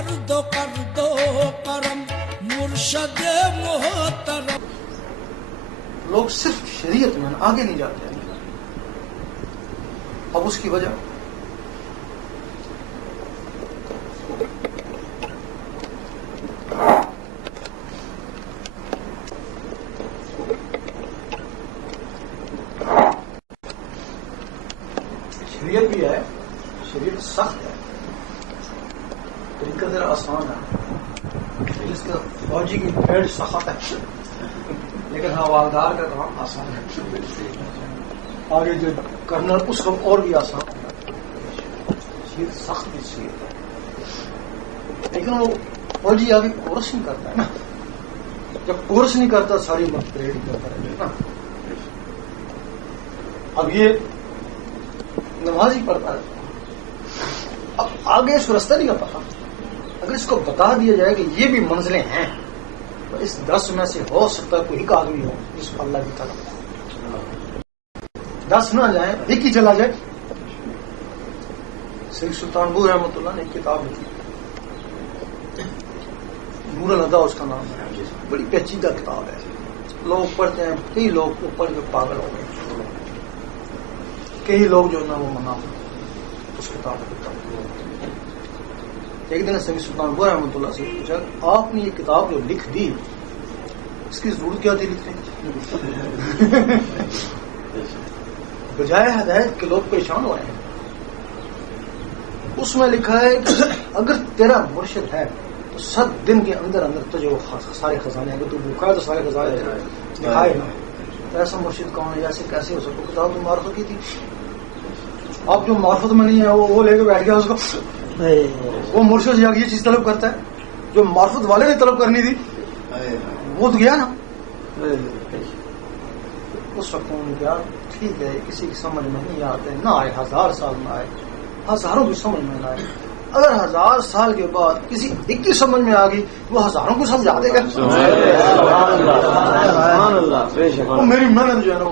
कर दो करम मुर्शद मोहतरम। लोग सिर्फ शरीयत में आगे नहीं जाते हैं। अब उसकी वजह शरीयत भी है, शरीयत सख्त है, तरीका जरा आसान है, जिसका फौजी की पेड़ सख्त है, लेकिन हवालदार का काम आसान है। आगे जो कर्नल उसका और भी आसान है। शरीयत सख्त भी शरीयत है, लेकिन वो फौजी आगे कोर्स नहीं करता है ना। जब कोर्स नहीं करता सारी उम्र परेड ही करता रहेगा ना। अब ये नमाज ही पढ़ता है, अब आगे इस रास्ता नहीं पता। अगर इसको बता दिया जाए कि ये भी मंजिलें हैं, तो इस 10 में से हो सकता है कोई एक आदमी हो जिसको अल्लाह की तलब, 10 ना जाए, एक ही चला जाए। शेख सुल्तान बूर रहमतुल्लाह ने एक किताब लिखी, नूर अल अदा उसका नाम है, बड़ी पेचीदा किताब है, लोग पढ़ते हैं, कई लोग वो पढ़ के पागल हो गए, कई लोग जो ना वो मना उस किताब को। एक दिन शेख सुल्तान बूर रहमतुल्लाह से पूछा, आपने ये किताब जो लिख दी इसकी जरूरत क्या थी लिखने? बजाय हिदायत के लोग परेशान हो रहे हैं। उसमें लिखा है कि अगर तेरा मुर्शिद है तो 7 दिन के अंदर अंदर तो जो सारे खजाने, अगर तू भूखा है तो सारे खजाने दिखाए ना। तो ऐसा मुर्शिद कौन है, ऐसे कैसे हो सकता? किताब तो मार्फत की थी, आप जो मार्फत में नहीं है वो लेके बैठ गया उसको। वो मुर्शिद ये चीज तलब करता है जो मार्फत वाले ने तलब करनी थी, वो तो गया ना। उस वक्त उन्होंने कहा ठीक है, किसी की समझ में नहीं आते, ना आए 1000 साल में आए, हजारों की समझ में ना आए, अगर 1000 साल के बाद किसी एक की समझ में आ गई वो हजारों को समझा देगा। वो मेरी मेहनत जो है ना